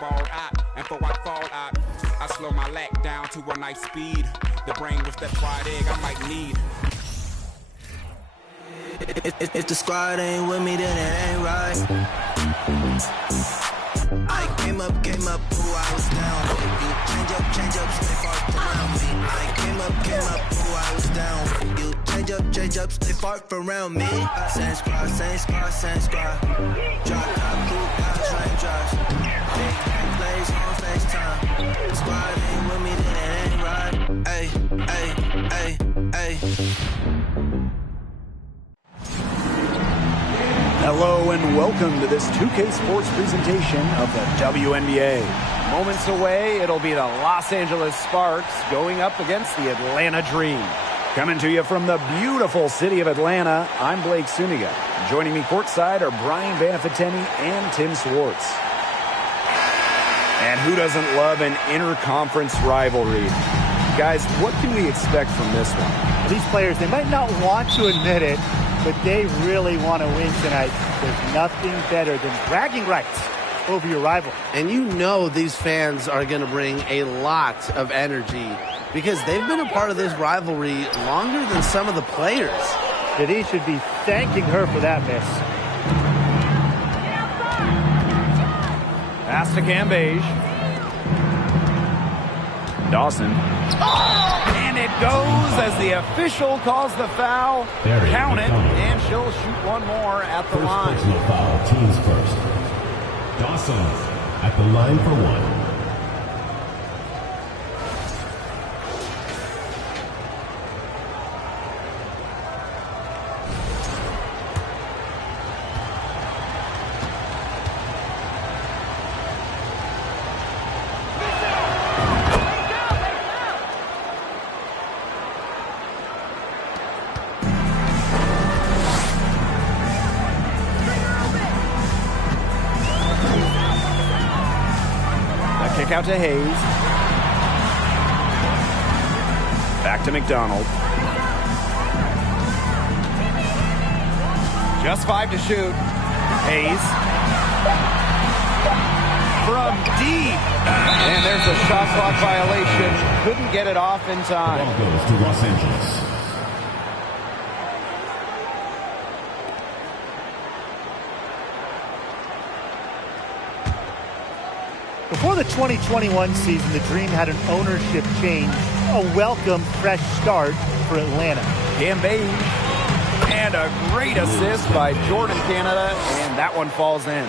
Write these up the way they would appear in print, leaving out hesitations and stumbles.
ball out, and for I fall out, I slow my lack down to a nice speed. The brain with that fried egg I might need. If the squad ain't with me, then it ain't right. I came up, ooh, I was down. You change up, stay far from me. I came up, ooh, I was down. You change up, stay far from around me. Same squad. Drop top, blue guys, raindrops. Big bang plays on FaceTime. Squad ain't with me, then it ain't right. Ay. Hello and welcome to this 2K Sports presentation of the WNBA. Moments away, it'll be the Los Angeles Sparks going up against the Atlanta Dream. Coming to you from the beautiful city of Atlanta, I'm Blake Suniga. Joining me courtside are Brian Banafiteni and Tim Swartz. And who doesn't love an interconference rivalry? Guys, what can we expect from this one? These players, they might not want to admit it, but they really want to win tonight. There's nothing better than bragging rights over your rival. And you know these fans are going to bring a lot of energy because they've been a part of this rivalry longer than some of the players. That he should be thanking her for that miss. Pass to Cambage. Dawson. And it goes as the official calls the foul. Count it, and she'll shoot one more at the line. Personal foul, teams first. Dawson at the line for one. Kick out to Hayes. Back to McDonald. Just 5 to shoot. Hayes. From deep. And there's a shot clock violation. Couldn't get it off in time. The ball goes to Los Angeles. Before the 2021 season, the Dream had an ownership change, a welcome fresh start for Atlanta. Cambage. And a great assist by Jordan Canada, and that one falls in.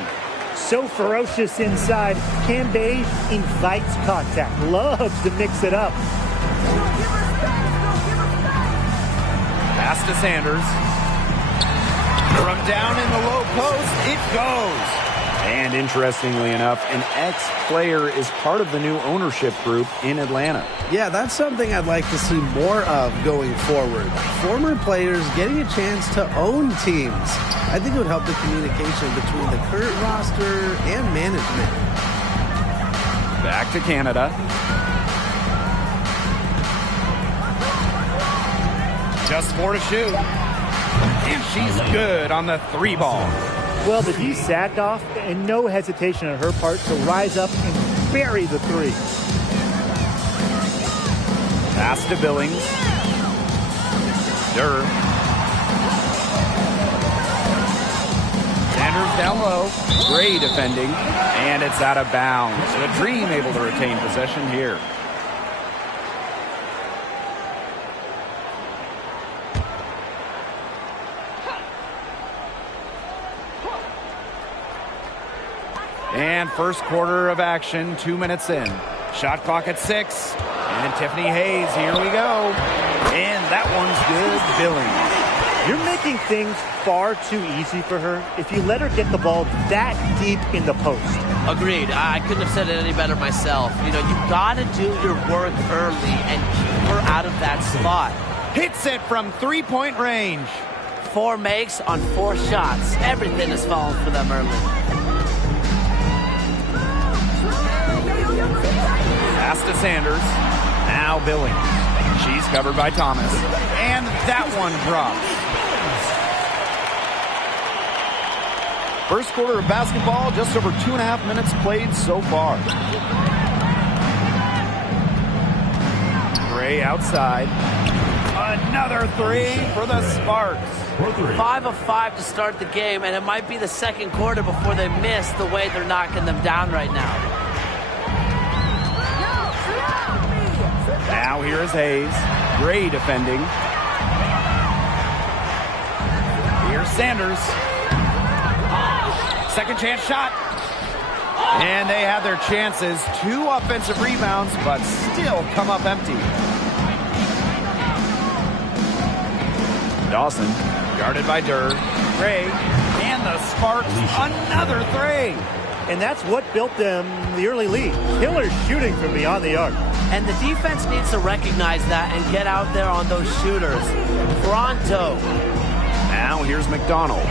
So ferocious inside, Cambage invites contact, loves to mix it up. Pass to Sanders. From down in the low post, it goes. And interestingly enough, an ex-player is part of the new ownership group in Atlanta. Yeah, that's something I'd like to see more of going forward. Former players getting a chance to own teams. I think it would help the communication between the current roster and management. Back to Canada. Just 4 to shoot. And she's good on the 3 ball. Well, the D sagged off, and no hesitation on her part to rise up and bury the 3. Pass to Billings. Durr. Sanders down low. Great defending. And it's out of bounds. The Dream able to retain possession here. And first quarter of action, 2 minutes in. Shot clock at 6. And Tiffany Hayes, here we go. And that one's good. Billings. You're making things far too easy for her if you let her get the ball that deep in the post. Agreed. I couldn't have said it any better myself. You know, you got to do your work early and keep her out of that spot. Hits it from three-point range. 4 makes on 4 shots. Everything is falling for them early. Pass to Sanders. Now Billings. She's covered by Thomas. And that one drops. First quarter of basketball, just over 2.5 minutes played so far. Gray outside. Another three for the Sparks. 5 of 5 to start the game, and it might be the second quarter before they miss the way they're knocking them down right now. Now here is Hayes. Gray defending. Here's Sanders. Second chance shot. And they have their chances. 2 offensive rebounds, but still come up empty. Dawson, guarded by Durr. Gray, and the Sparks, another three. And that's what built them the early lead. Killer shooting from beyond the arc. And the defense needs to recognize that and get out there on those shooters. Pronto. Now here's McDonald.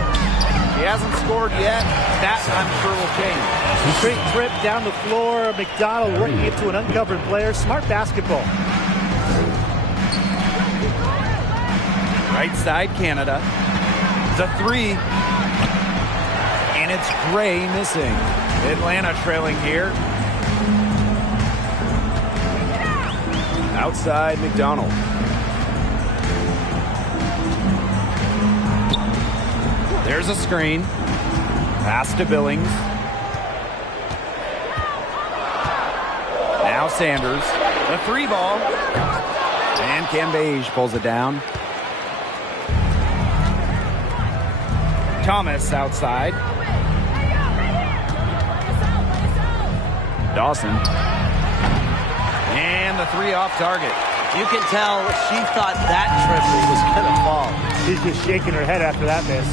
He hasn't scored yet. That, I'm sure, will change. Straight trip down the floor. McDonald working it to an uncovered player. Smart basketball. Right side, Canada. The three. And it's Gray missing. Atlanta trailing here. Outside, McDonald. There's a screen. Pass to Billings. Now Sanders. The three ball. And Cambage pulls it down. Thomas outside. Dawson. And the three off target. You can tell she thought that triple was going to fall. She's just shaking her head after that miss.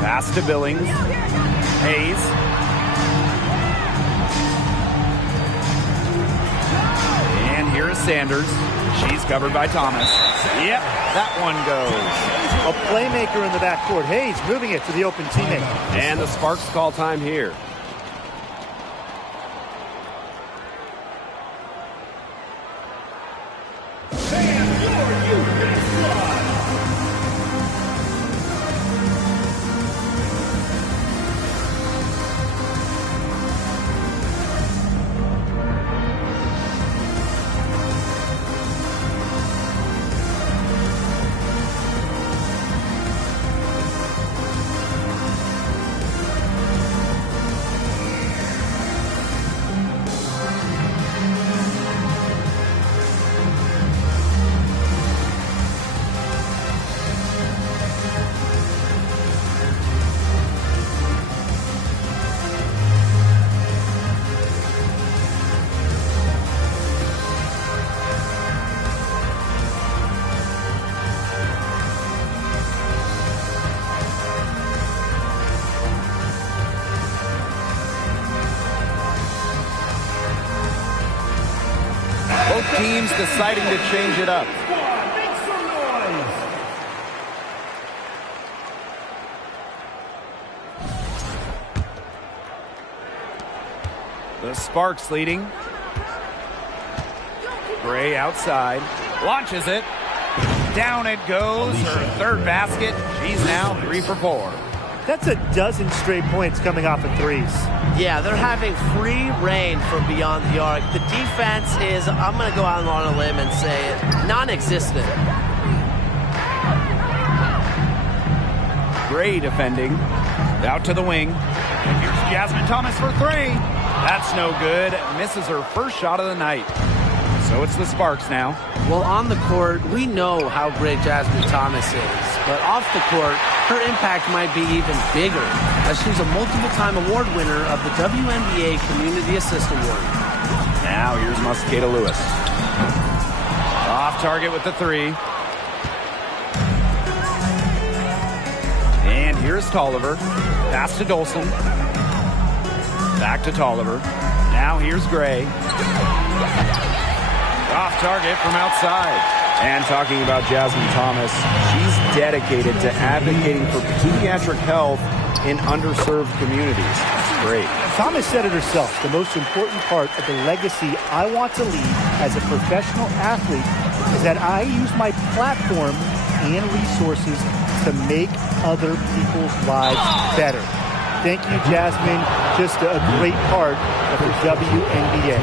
Pass to Billings. Hayes. And here is Sanders. She's covered by Thomas. Yep, that one goes. A playmaker in the backcourt. Hayes moving it to the open teammate. And the Sparks call time here. Both teams deciding to change it up. The Sparks leading. Gray outside. Launches it. Down it goes. Her third basket. She's now 3 for 4. That's a dozen straight points coming off of threes. Yeah, they're having free reign from beyond the arc. The defense is, I'm going to go out on a limb and say it, non-existent. Gray defending. Out to the wing. And here's Jasmine Thomas for 3. That's no good. Misses her first shot of the night. So it's the Sparks now. Well, on the court, we know how great Jasmine Thomas is. But off the court, her impact might be even bigger, as she's a multiple-time award winner of the WNBA Community Assist Award. Now here's Mosqueda Lewis. Off target with the 3. And here's Tolliver. Pass to Dolson. Back to Tolliver. Now here's Gray. Off target from outside. And talking about Jasmine Thomas, she's dedicated to advocating for pediatric health in underserved communities. That's great. Thomas said it herself. The most important part of the legacy I want to leave as a professional athlete is that I use my platform and resources to to make other people's lives better. Thank you, Jasmine. Just a great part of the WNBA.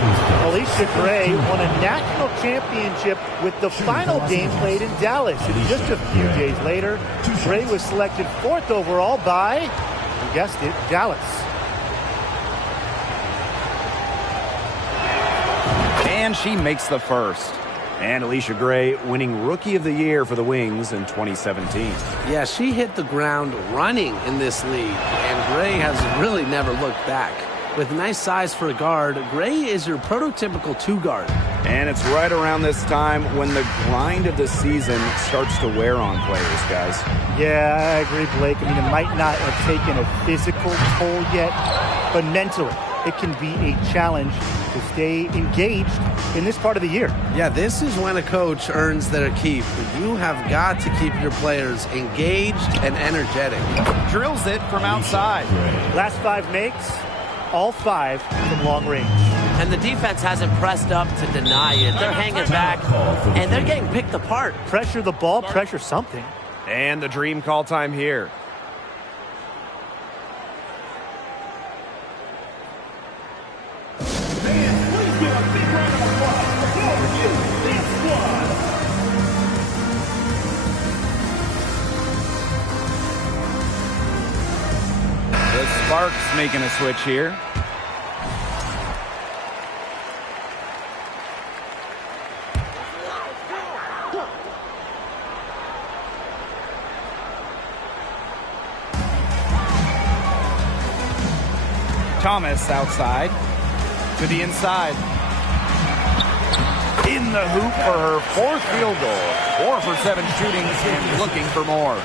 Alicia Gray won a national championship with the final game played in Dallas. And just a few days later, Gray was selected 4th overall by, you guessed it, Dallas. And she makes the first. And Alicia Gray winning Rookie of the Year for the Wings in 2017. Yeah, she hit the ground running in this league, and Gray has really never looked back. With nice size for a guard, Gray is your prototypical 2-guard. And it's right around this time when the grind of the season starts to wear on players, guys. Yeah, I agree, Blake. I mean, it might not have taken a physical toll yet, but mentally, it can be a challenge to stay engaged in this part of the year. Yeah, this is when a coach earns their keep. You have got to keep your players engaged and energetic. Drills it from outside. Last 5 makes, all 5 from long range. And the defense hasn't pressed up to deny it. They're hanging back, and they're getting picked apart. Pressure the ball, pressure something. And the dream call time here. The Sparks making a switch here. Thomas outside to the inside. In the hoop for her 4th field goal. 4 for 7 shootings and looking for more.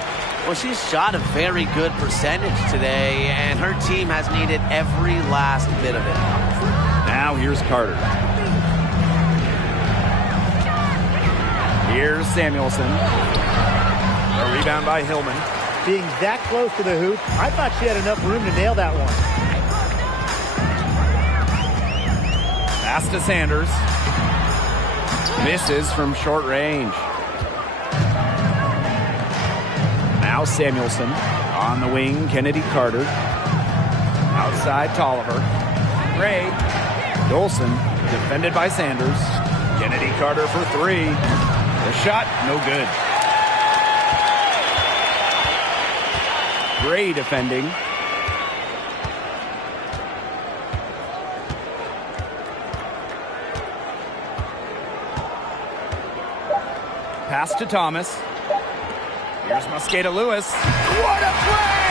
Well, she's shot a very good percentage today, and her team has needed every last bit of it. Now here's Carter. Here's Samuelson. A rebound by Hillman. Being that close to the hoop, I thought she had enough room to nail that one. Pass to Sanders. Misses from short range. Now Samuelson on the wing. Kennedy Carter. Outside Tolliver. Gray. Dolson defended by Sanders. Kennedy Carter for 3. The shot, no good. Gray defending. Pass to Thomas. Here's Mosqueda Lewis. What a play!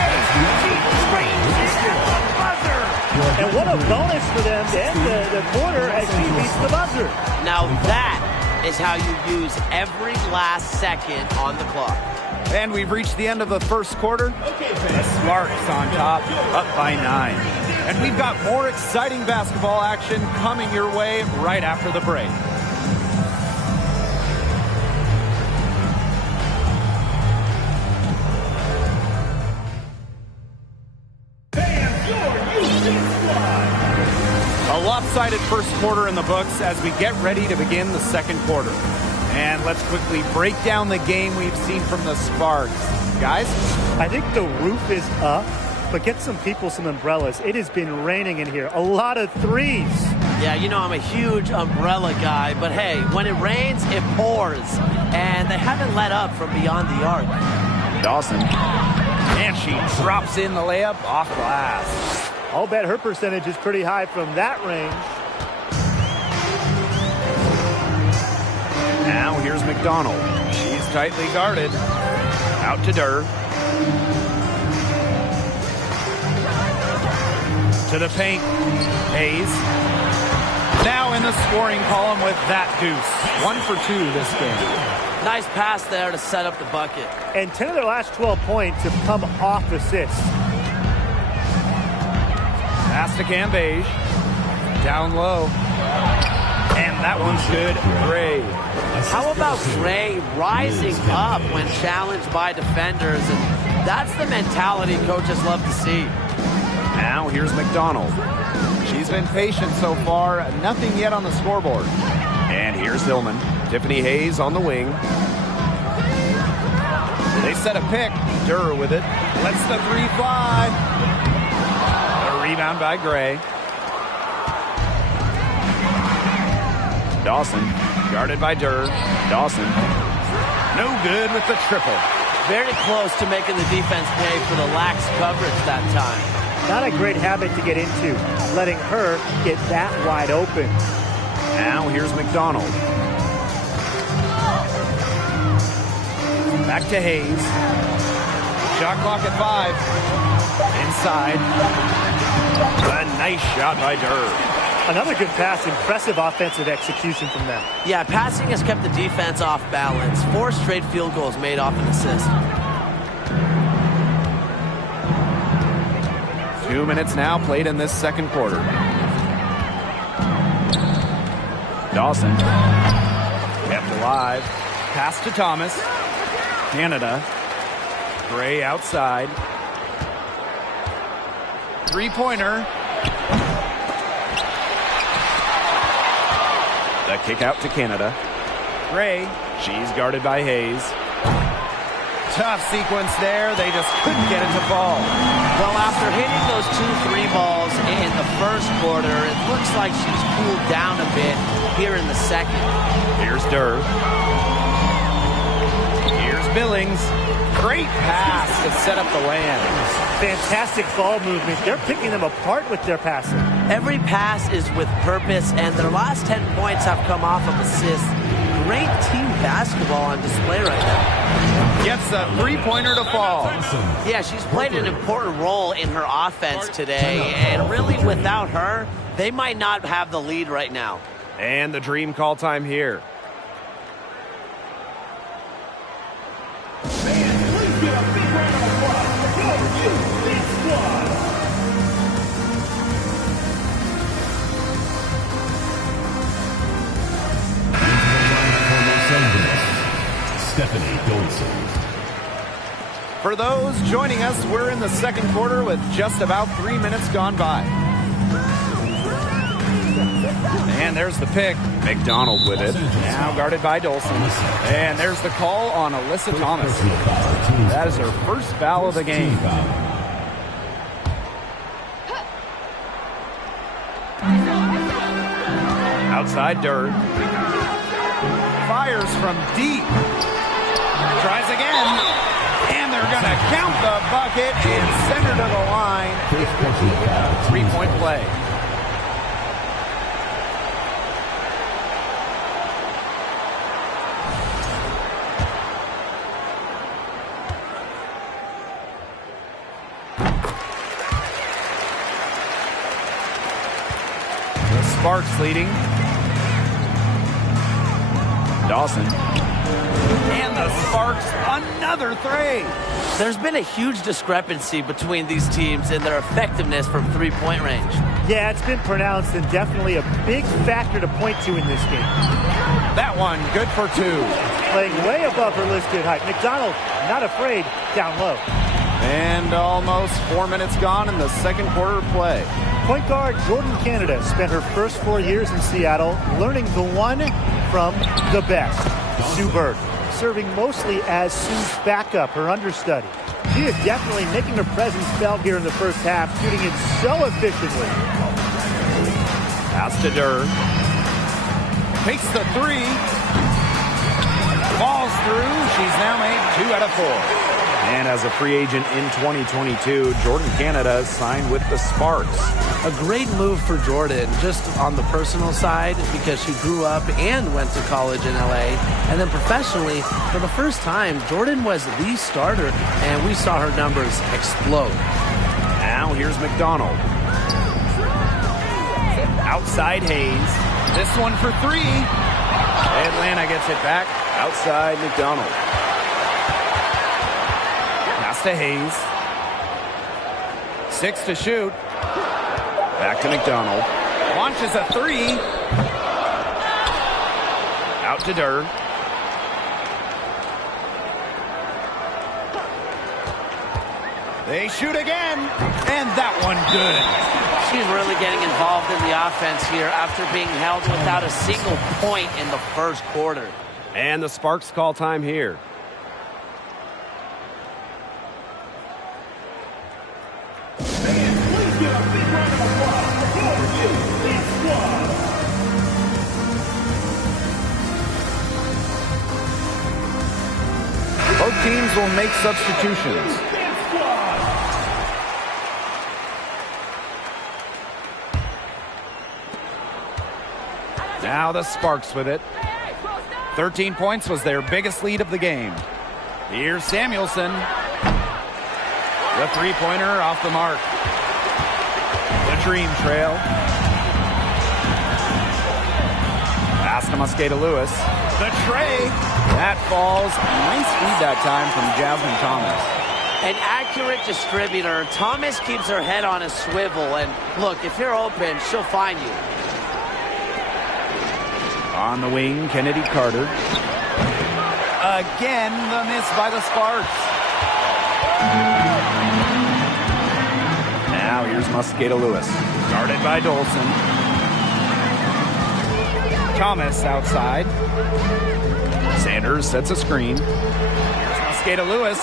And what a bonus for them to end the quarter as she beats the buzzer. Now that is how you use every last second on the clock. And we've reached the end of the first quarter. The Sparks on top, up by 9. And we've got more exciting basketball action coming your way right after the break. A lopsided first quarter in the books as we get ready to begin the second quarter. And let's quickly break down the game we've seen from the Sparks. Guys? I think the roof is up, but get some people some umbrellas. It has been raining in here. A lot of threes. Yeah, you know I'm a huge umbrella guy, but hey, when it rains, it pours. And they haven't let up from beyond the arc. Dawson. And she drops in the layup off glass. I'll bet her percentage is pretty high from that range. Now here's McDonald. She's tightly guarded. Out to Durr. To the paint. Hayes. Now in the scoring column with that deuce. 1 for 2 this game. Nice pass there to set up the bucket. And 10 of their last 12 points have come off assists. Pass to Cambage. Down low. And that one's good. Gray. How about Gray rising up when challenged by defenders? And that's the mentality coaches love to see. Now here's McDonald. She's been patient so far. Nothing yet on the scoreboard. And here's Hillman. Tiffany Hayes on the wing. They set a pick. Durr with it. Lets the three fly. A rebound by Gray. Dawson, guarded by Durr. Dawson, no good with the triple. Very close to making the defense pay for the lax coverage that time. Not a great habit to get into, letting her get that wide open. Now here's McDonald. Back to Hayes. Shot clock at 5. Inside. A nice shot by Durr. Another good pass. Impressive offensive execution from them. Yeah, passing has kept the defense off balance. 4 straight field goals made off an assist. 2 minutes now played in this second quarter. Dawson. Kept alive. Pass to Thomas. Canada. Gray outside. Three-pointer. The kick out to Canada. Gray. She's guarded by Hayes. Tough sequence there. They just couldn't get it to fall. Well, after hitting those 2 3 balls in the first quarter, it looks like she's cooled down a bit here in the second. Here's Durr. Here's Billings. Great pass to set up the land. Fantastic ball movement. They're picking them apart with their passing. Every pass is with purpose, and their last 10 points have come off of assists. Great team basketball on display right now. Gets a three-pointer to fall. Yeah, she's played an important role in her offense today, and really without her, they might not have the lead right now. And the Dream call time here. Stephanie Dolson. For those joining us, we're in the second quarter with just about 3 minutes gone by. And there's the pick. McDonald with it. Now guarded by Dolson. And there's the call on Alyssa Thomas. That is her first foul of the game. Outside Durr. Fires from deep. Tries again. And they're going to count the bucket and send her to the line. 3-point play. Sparks leading. Dawson. And the Sparks, another three. There's been a huge discrepancy between these teams in their effectiveness from three-point range. Yeah, it's been pronounced and definitely a big factor to point to in this game. That one, good for 2. Playing way above her listed height. McDonald, not afraid, down low. And almost 4 minutes gone in the second quarter of play. Point guard Jordan Canada spent her first 4 years in Seattle learning the one from the best, Sue Bird, serving mostly as Sue's backup, her understudy. She is definitely making her presence felt here in the first half, shooting it so efficiently. Pass to Durr. Takes the 3. Falls through. She's now made 2 out of 4. And as a free agent in 2022, Jordan Canada signed with the Sparks. A great move for Jordan, just on the personal side, because she grew up and went to college in LA. And then professionally, for the first time, Jordan was the starter, and we saw her numbers explode. Now here's McDonald. Outside Hayes. This one for 3. Atlanta gets it back. Outside McDonald. Pass to Hayes. 6 to shoot. Back to McDonald. Launches a 3. Out to Durr. They shoot again. And that one good. She's really getting involved in the offense here after being held without a single point in the first quarter. And the Sparks call time here. Both teams will make substitutions. Now the Sparks with it. 13 points was their biggest lead of the game. Here's Samuelson. The three-pointer off the mark. The Dream trail. Pass to Mosqueda Lewis. The tray. That falls. Nice feed that time from Jasmine Thomas. An accurate distributor. Thomas keeps her head on a swivel. And look, if you're open, she'll find you. On the wing, Kennedy Carter. Again, the miss by the Sparks. Now here's Mosqueda Lewis. Guarded by Dolson. Thomas outside. Sanders sets a screen. Here's Mosqueda Lewis.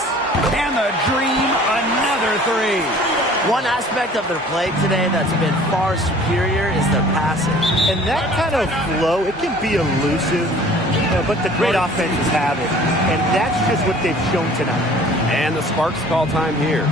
And the Dream, another three. One aspect of their play today that's been far superior is their passing. And that kind of flow, it can be elusive, but the great offenses have it. And that's just what they've shown tonight. And the Sparks call time here.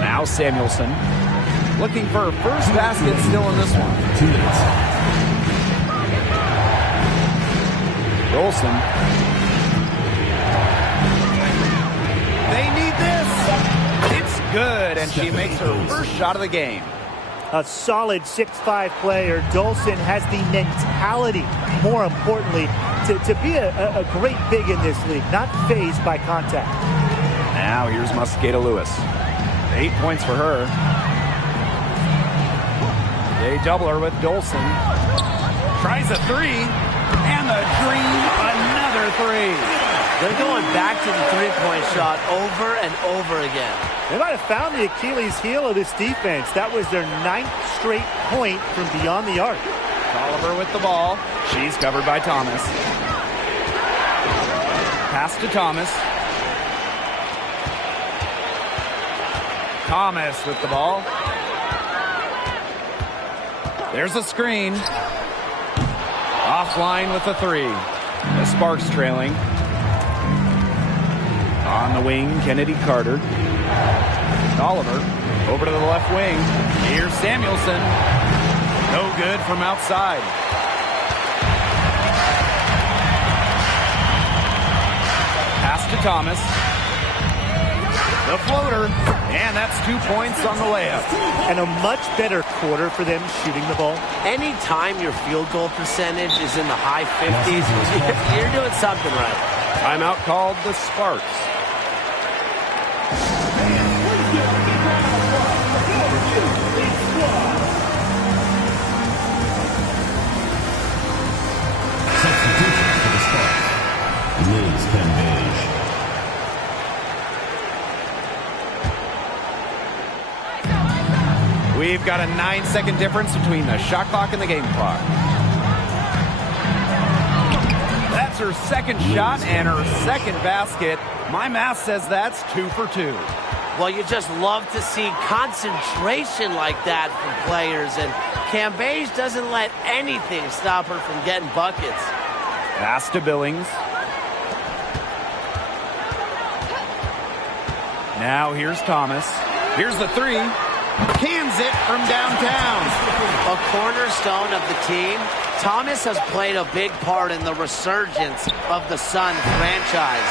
Now Samuelson looking for her first basket still in this one. 2 minutes. Dolson. They need this. It's good, and she makes her first shot of the game. A solid 6'5" player. Dolson has the mentality, more importantly, to be a great big in this league, not fazed by contact. Now here's Mosqueda Lewis. 8 points for her. They double her with Dolson. Tries a three. And the Dream, another three. They're going back to the three-point shot over and over again. They might have found the Achilles heel of this defense. That was their 9th straight point from beyond the arc. Oliver with the ball. She's covered by Thomas. Pass to Thomas. Thomas with the ball. There's a screen. Offline with the three. The Sparks trailing. On the wing, Kennedy Carter. Oliver over to the left wing. Here's Samuelson. No good from outside. Pass to Thomas. The floater. And that's 2 points on the layup. And a much better quarter for them shooting the ball. Anytime your field goal percentage is in the high 50s, you're doing something right. Timeout called the Sparks. Substitution for the Sparks. Liz Cambage. We've got a 9-second difference between the shot clock and the game clock. That's her second shot and her second basket. My math says that's 2 for 2. Well, you just love to see concentration like that from players, and Cambage doesn't let anything stop her from getting buckets. Pass to Billings. Now here's Thomas. Here's the three. Cans it from downtown. A cornerstone of the team, Thomas has played a big part in the resurgence of the Sun franchise.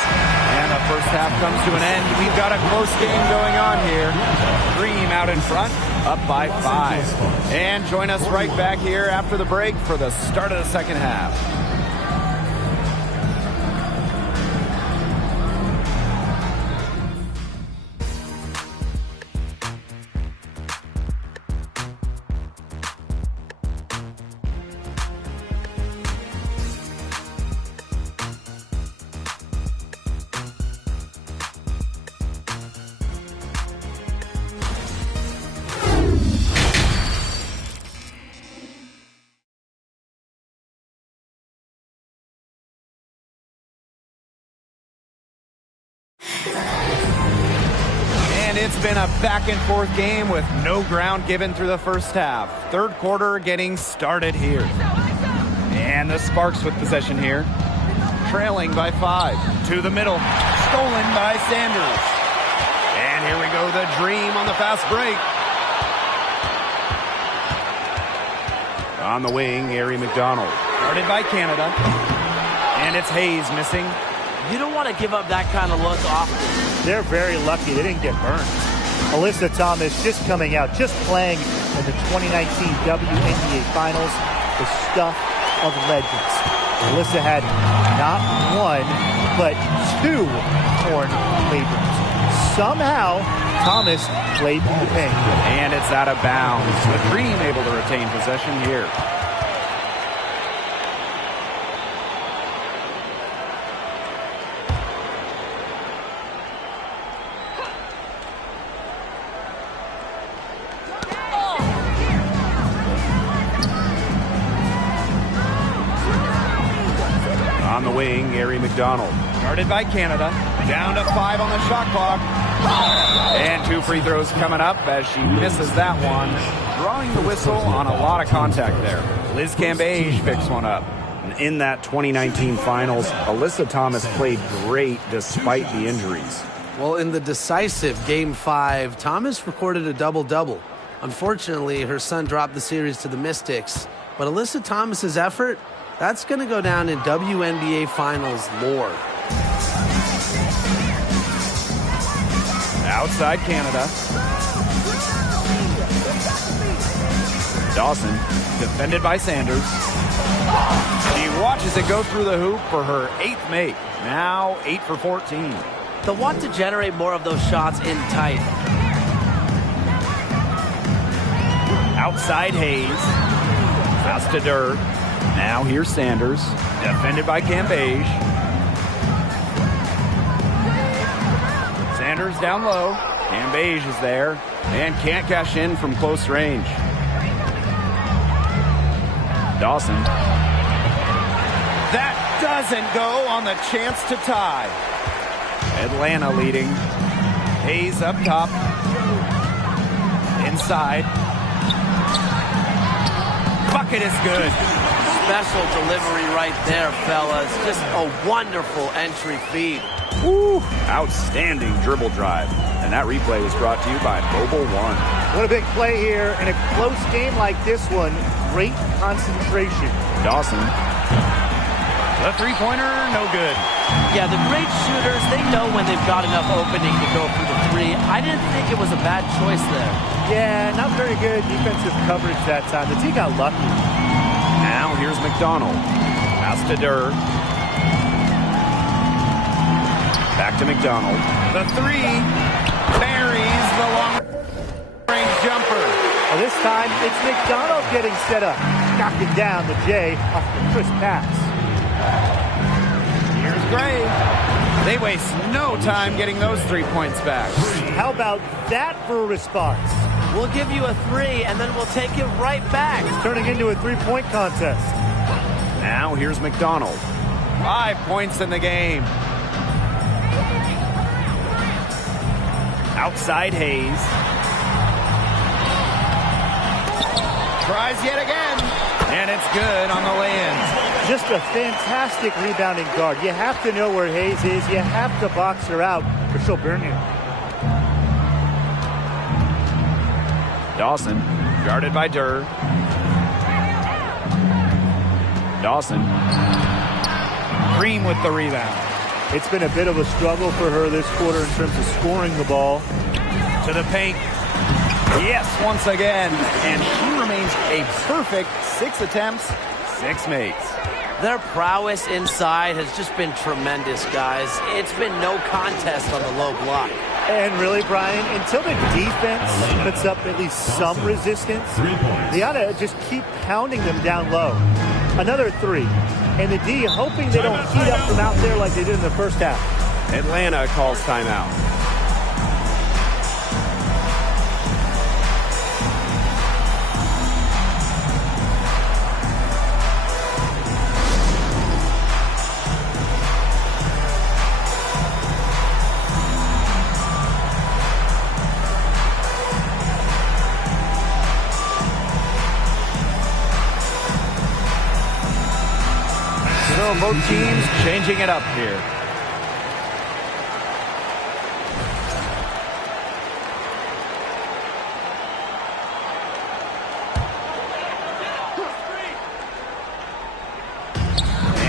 And the first half comes to an end. We've got a close game going on here. Dream out in front, up by 5. And join us right back here after the break for the start of the second half. And it's been a back-and-forth game with no ground given through the first half. Third quarter getting started here. And the Sparks with possession here. Trailing by 5. To the middle. Stolen by Sanders. And here we go, the Dream on the fast break. On the wing, Arie McDonald. Guarded by Canada. And it's Hayes missing. You don't want to give up that kind of look often. They're very lucky they didn't get burned. Alyssa Thomas just coming out, just playing in the 2019 WNBA Finals, the stuff of legends. Alyssa had not one, but 2 torn labrums. Somehow, Thomas played through the pain. And it's out of bounds. The Dream able to retain possession here. On the wing, Arie McDonald. Guarded by Canada. Down to 5 on the shot clock. And 2 free throws coming up as she misses that one. Drawing the whistle on a lot of contact there. Liz Cambage picks one up. In that 2019 finals, Alyssa Thomas played great despite the injuries. Well, in the decisive Game 5, Thomas recorded a double-double. Unfortunately, her son dropped the series to the Mystics. But Alyssa Thomas's effort, that's going to go down in WNBA Finals lore. Outside Canada. Dawson, defended by Sanders. She watches it go through the hoop for her 8th make. Now 8 for 14. They'll want to generate more of those shots in tight. Outside Hayes. Pass to Durr. Now here's Sanders. Defended by Cambage. Sanders down low. Cambage is there. And can't cash in from close range. Dawson. That doesn't go on the chance to tie. Atlanta leading. Hayes up top. Inside. Bucket is good. Special delivery right there, fellas. Just a wonderful entry feed. Woo. Outstanding dribble drive. And that replay was brought to you by Mobile One. What a big play here in a close game like this one. Great concentration. Dawson. The three-pointer, no good. Yeah, the great shooters, they know when they've got enough opening to go for the 3. I didn't think it was a bad choice there. Yeah, not very good defensive coverage that time. The team got lucky. Now here's McDonald. Pass to Durr. Back to McDonald. The 3 buries the long-range jumper. Well, this time, it's McDonald getting set up. Knocking down the J off the crisp pass. Here's Gray. They waste no time getting those 3 points back. How about that for a response? We'll give you a 3, and then we'll take it right back. It's turning into a 3-point contest. Now here's McDonald. 5 points in the game. Outside Hayes. Tries yet again. And it's good on the lay-in. Just a fantastic rebounding guard. You have to know where Hayes is. You have to box her out, or she'll burn you. Dawson, guarded by Durr. Dawson. Green with the rebound. It's been a bit of a struggle for her this quarter in terms of scoring the ball. To the paint. Yes, once again. And she remains a perfect 6 attempts, 6 makes. Their prowess inside has just been tremendous, guys. It's been no contest on the low block. And really, Brian, until the defense puts up at least some resistance, they ought to just keep pounding them down low. Another 3. And the D hoping they don't heat up from out there like they did in the first half. Atlanta calls timeout. from both teams, changing it up here.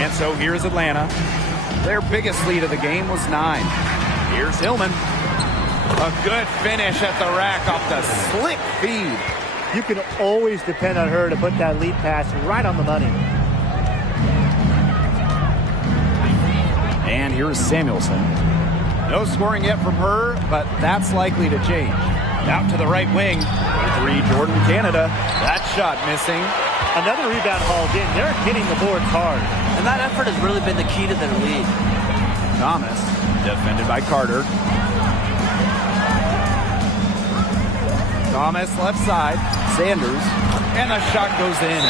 And so here's Atlanta. Their biggest lead of the game was 9. Here's Hillman. A good finish at the rack off the slick feed. You can always depend on her to put that lead pass right on the money. And here's Samuelson. No scoring yet from her, but that's likely to change. Out to the right wing. For 3, Jordan Canada. That shot missing. Another rebound hauled in. They're hitting the boards hard. And that effort has really been the key to their lead. Thomas, defended by Carter. Thomas left side. Sanders. And the shot goes in.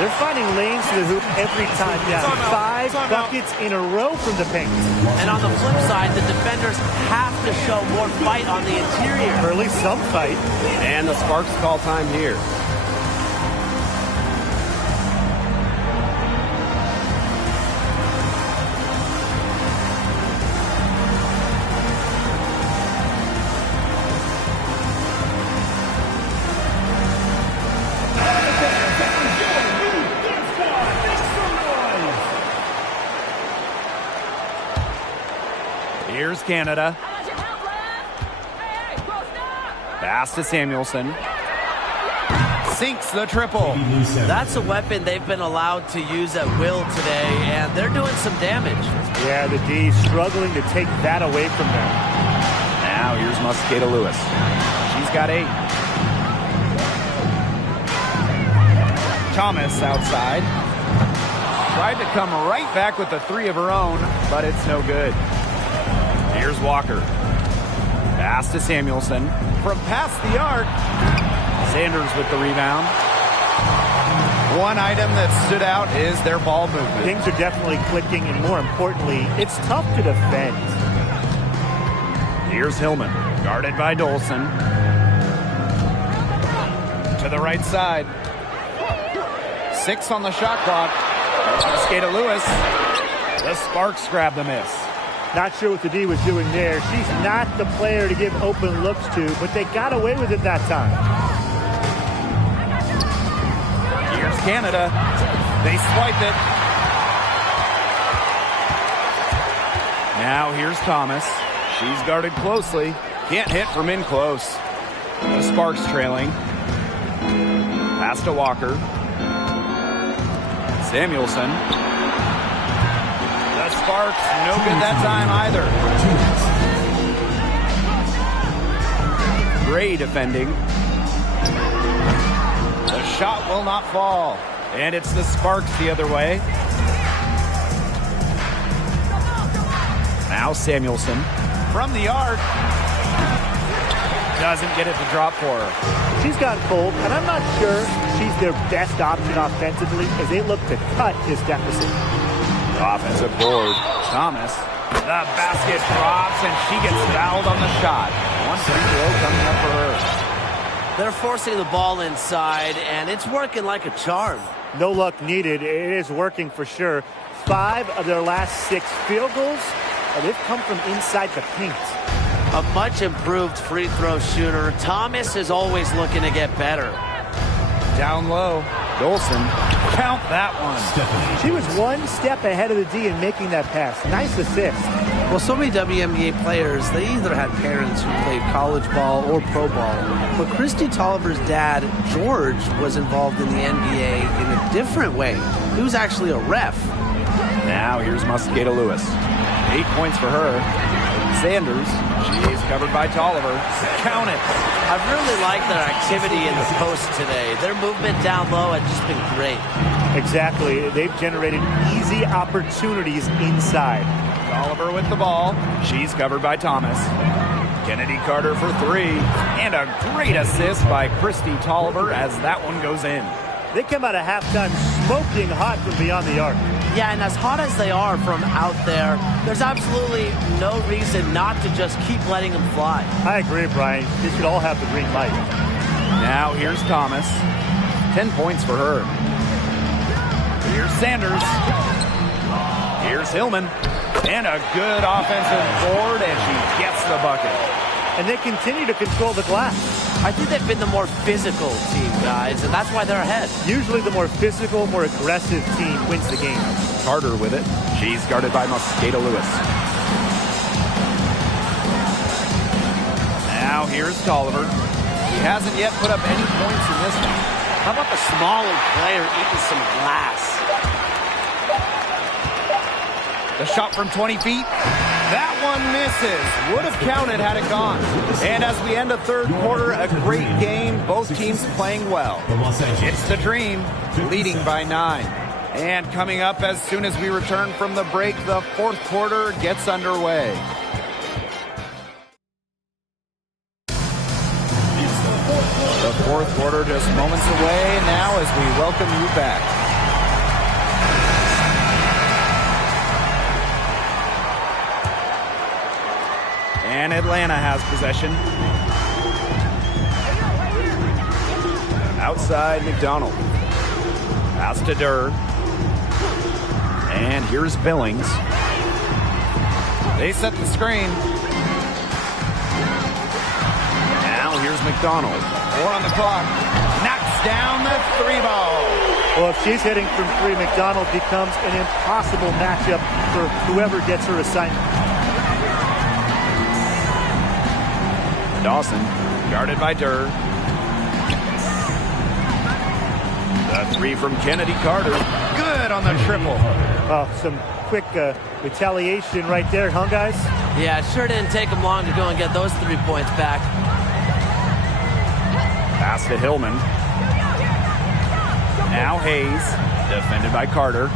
They're finding lanes to the hoop every time down. 5 buckets in a row from the paint. And on the flip side, the defenders have to show more fight on the interior. Or at least some fight. And the Sparks call time here. Here's Canada. Pass to Samuelson. Sinks the triple. That's a weapon they've been allowed to use at will today, and they're doing some damage. Yeah, the D struggling to take that away from them. Now here's Mosqueda Lewis. She's got 8. Thomas outside. Tried to come right back with the 3 of her own, but it's no good. Here's Walker. Pass to Samuelson. From past the arc. Sanders with the rebound. One item that stood out is their ball movement. Things are definitely clicking, and more importantly, it's tough to defend. Here's Hillman. Guarded by Dolson. To the right side. 6 on the shot clock. Mosqueda Lewis. The Sparks grab the miss. Not sure what the D was doing there. She's not the player to give open looks to, but they got away with it that time. Here's Canada. They swipe it. Now here's Thomas. She's guarded closely. Can't hit from in close. The Sparks trailing. Pass to Walker. Samuelson. The Sparks, no good that time either. Gray defending. The shot will not fall. And it's the Sparks the other way. Now Samuelson. From the arc. Doesn't get it to drop for her. She's gone cold, and I'm not sure she's their best option offensively as they look to cut this deficit. Offensive board. Thomas. The basket drops, and she gets fouled on the shot. 1 free throw coming up for her. They're forcing the ball inside, and it's working like a charm. No luck needed. It is working for sure. 5 of their last 6 field goals, they've come from inside the paint. A much improved free throw shooter. Thomas is always looking to get better. Down low. Dolson. Count that one. She was 1 step ahead of the D in making that pass. Nice assist. Well, so many WNBA players, they either had parents who played college ball or pro ball. But Christy Tolliver's dad, George, was involved in the NBA in a different way. He was actually a ref. Now here's Mosqueda Lewis. 8 points for her. Sanders. She's covered by Tolliver. Count it. I've really liked their activity in the post today. Their movement down low has just been great. Exactly. They've generated easy opportunities inside. Tolliver with the ball. She's covered by Thomas. Kennedy Carter for 3. And a great assist by Christy Tolliver as that one goes in. They come out of halftime smoking hot from beyond the arc. Yeah, and as hot as they are from out there, there's absolutely no reason not to just keep letting them fly. I agree, Brian. They should all have the green light. Now here's Thomas. 10 points for her. Here's Sanders. Here's Hillman. And a good offensive board, and she gets the bucket. And they continue to control the glass. I think they've been the more physical team, guys, and that's why they're ahead. Usually the more physical, more aggressive team wins the game. Carter with it. She's guarded by Mosqueda Lewis. Now here's Tolliver. He hasn't yet put up any points in this one. How about the smaller player eating some glass? The shot from 20 feet. That one misses. Would have counted had it gone. And as we end the third quarter, a great game. Both teams playing well. It's the Dream, leading by 9. And coming up as soon as we return from the break, the fourth quarter gets underway. The fourth quarter just moments away now as we welcome you back. And Atlanta has possession. Outside McDonald. Pass to Durr. And here's Billings. They set the screen. Now here's McDonald. 4 on the clock. Knocks down the 3 ball. Well, if she's hitting from 3, McDonald becomes an impossible matchup for whoever gets her assignment. Dawson, guarded by Durr. The 3 from Kennedy Carter. Good on the triple. Oh, some quick retaliation right there, huh, guys? Yeah, it sure didn't take them long to go and get those 3 points back. Pass to Hillman. Now Hayes, defended by Carter.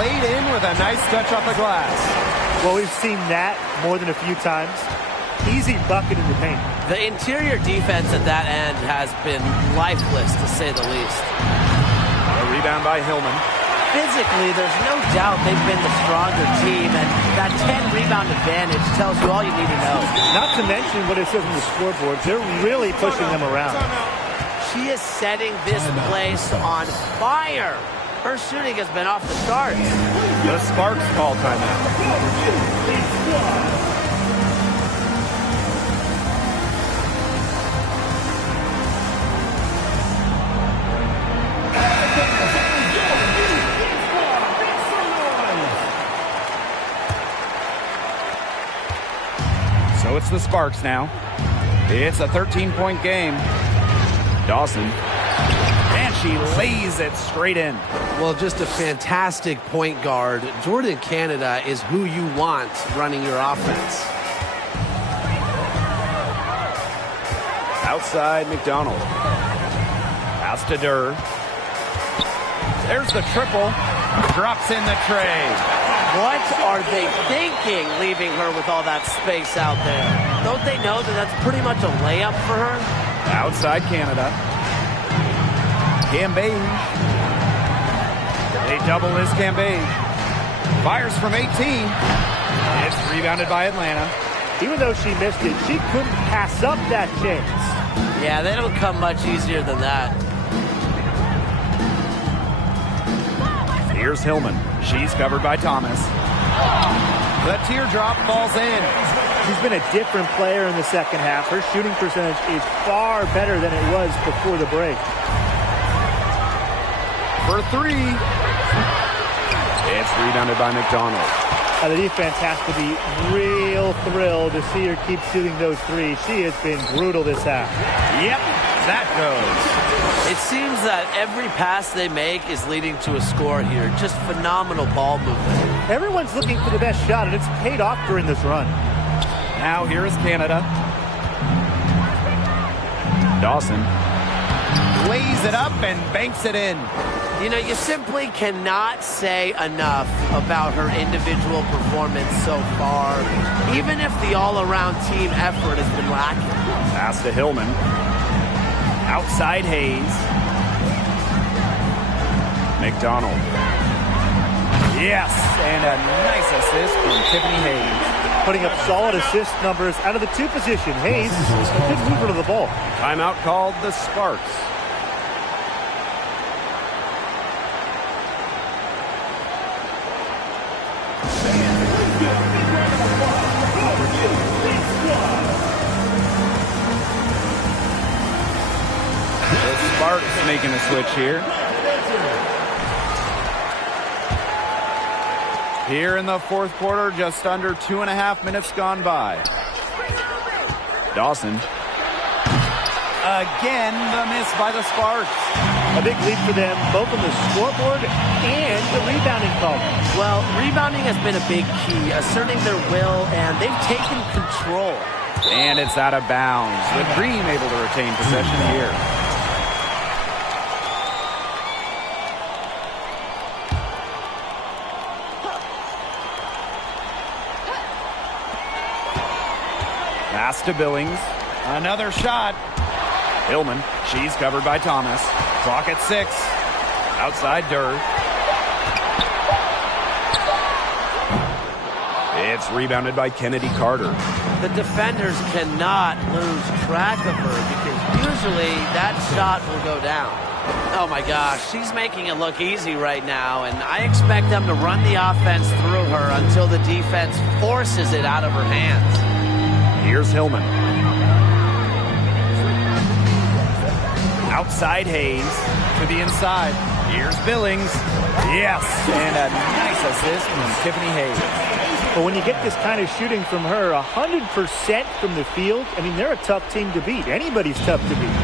Laid in with a nice touch off the glass. Well, we've seen that more than a few times. Easy bucket in the paint. The interior defense at that end has been lifeless, to say the least. A rebound by Hillman. Physically, there's no doubt they've been the stronger team, and that 10-rebound advantage tells you all you need to know. Not to mention what it says on the scoreboard. They're really pushing them around. She is setting this place on fire. Her shooting has been off the charts. The Sparks call timeout. So it's the Sparks now. It's a 13-point game. Dawson. And she lays it straight in. Well, just a fantastic point guard. Jordan Canada is who you want running your offense. Outside McDonald. Pass to Durr. There's the triple. Drops in the tray. What are they thinking, leaving her with all that space out there? Don't they know that that's pretty much a layup for her? Outside Canada. Cambage. They double his Cambage. Fires from 18. It's rebounded by Atlanta. Even though she missed it, she couldn't pass up that chance. Yeah, they don't come much easier than that. Here's Hillman. She's covered by Thomas. The teardrop falls in. She's been a different player in the second half. Her shooting percentage is far better than it was before the break. For 3. It's rebounded by McDonald. The defense has to be real thrilled to see her keep shooting those threes. She has been brutal this half. Yep, that goes. It seems that every pass they make is leading to a score here. Just phenomenal ball movement. Everyone's looking for the best shot, and it's paid off during this run. Now here is Canada. Dawson lays it up and banks it in. You know, you simply cannot say enough about her individual performance so far, even if the all-around team effort has been lacking. Pass to Hillman. Outside Hayes. McDonald. Yes, and a nice assist from Tiffany Hayes. Putting up solid assist numbers out of the 2 position. Hayes, a good mover to the ball. Timeout called the Sparks. Sparks making a switch here. Here in the fourth quarter, just under 2.5 minutes gone by. Dawson. Again, the miss by the Sparks. A big lead for them, both on the scoreboard and the rebounding column. Well, rebounding has been a big key, asserting their will, and they've taken control. And it's out of bounds. The Dream able to retain possession here. Pass to Billings. Another shot. Hillman. She's covered by Thomas. Clock at 6. Outside Durr. It's rebounded by Kennedy Carter. The defenders cannot lose track of her because usually that shot will go down. Oh my gosh, she's making it look easy right now, and I expect them to run the offense through her until the defense forces it out of her hands. Here's Hillman. Outside Hayes to the inside. Here's Billings. Yes, and a nice assist from Tiffany Hayes. But when you get this kind of shooting from her, 100% from the field, I mean, they're a tough team to beat. Anybody's tough to beat.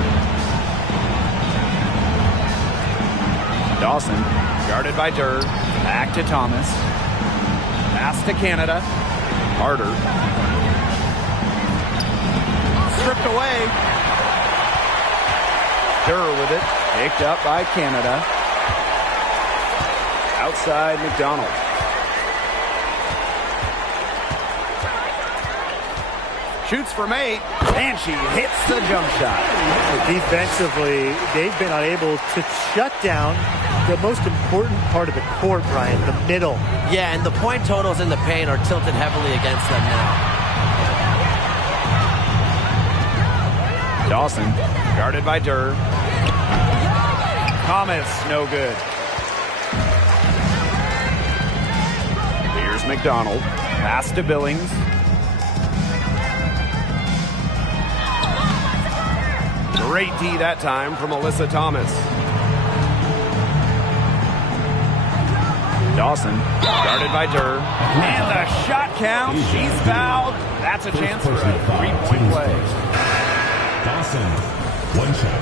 Dawson, guarded by Durr. Back to Thomas. Pass to Canada. Carter. Stripped away. Durr with it. Picked up by Canada. Outside McDonald. Shoots from 8, and she hits the jump shot. Defensively, they've been unable to shut down the most important part of the court, Brian, the middle. Yeah, and the point totals in the paint are tilted heavily against them now. Dawson, guarded by Durr. Thomas, no good. Here's McDonald. Pass to Billings. Great D that time from Alyssa Thomas. Dawson, guarded by Durr. And the shot count. She's fouled. That's a chance for a 3-point play. Dawson, one shot.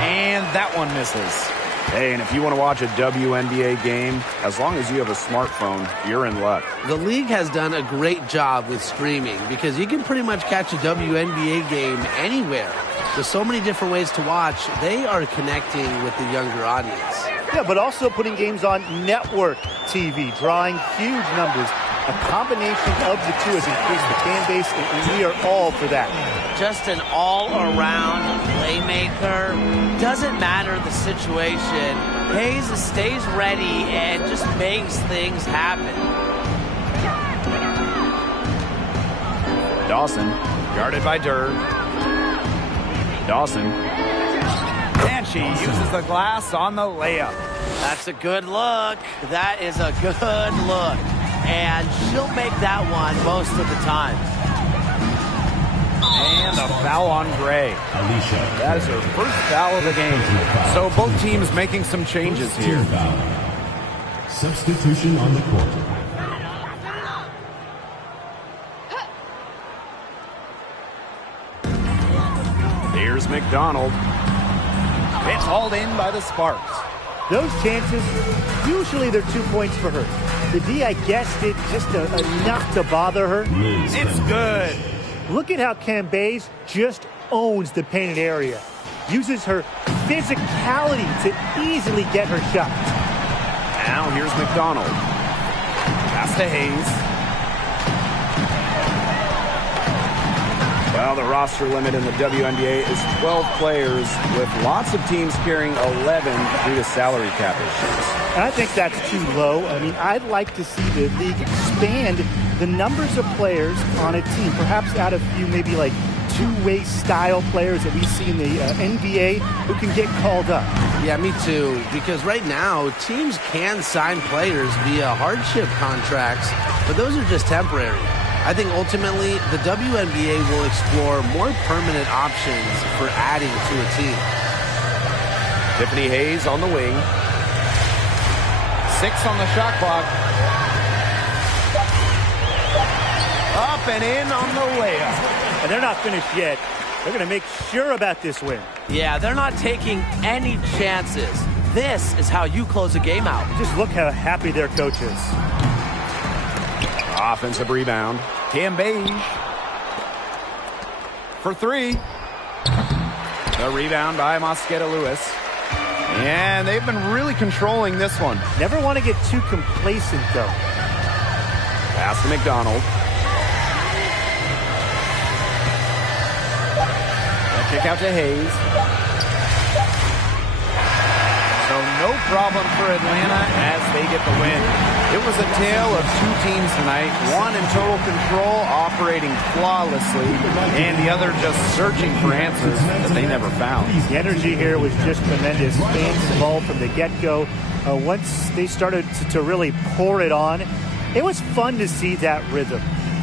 And that one misses. Hey, and if you want to watch a WNBA game, as long as you have a smartphone, you're in luck. The league has done a great job with streaming because you can pretty much catch a WNBA game anywhere. There's so many different ways to watch. They are connecting with the younger audience. Yeah, but also putting games on network TV, drawing huge numbers. A combination of the two has increased the fan base, and we are all for that. Just an all-around playmaker. Doesn't matter the situation. Hayes stays ready and just makes things happen. Dawson, guarded by Durr. Dawson. And she uses the glass on the layup. That's a good look. That is a good look. And she'll make that one most of the time. And a foul on Gray. That is her first foul of the game. So both teams making some changes here. Substitution on the court. Here's McDonald. It's hauled in by the Sparks. Those chances, usually they're 2 points for her. The D, I guess, did just enough to bother her. It's good. Look at how Cambays just owns the painted area. Uses her physicality to easily get her shot. Now here's McDonald. Pass to Hayes. Well, the roster limit in the WNBA is 12 players, with lots of teams carrying 11 due to salary cap issues. And I think that's too low. I mean, I'd like to see the league expand the numbers of players on a team, perhaps add a few maybe like two-way style players that we see in the NBA who can get called up. Yeah, me too, because right now teams can sign players via hardship contracts, but those are just temporary. I think ultimately the WNBA will explore more permanent options for adding to a team. Tiffany Hayes on the wing. 6 on the shot clock. Up and in on the layup. And they're not finished yet. They're going to make sure about this win. Yeah, they're not taking any chances. This is how you close a game out. Just look how happy their coach is. Offensive rebound. Cam Beige for 3. The rebound by Mosqueda Lewis. And they've been really controlling this one. Never want to get too complacent, though. Pass to McDonald. Kick out to Hayes. So no problem for Atlanta as they get the win. It was a tale of 2 teams tonight. One in total control, operating flawlessly, and the other just searching for answers that they never found. The energy here was just tremendous. Fans involved from the get-go. Once they started to really pour it on, it was fun to see that rhythm.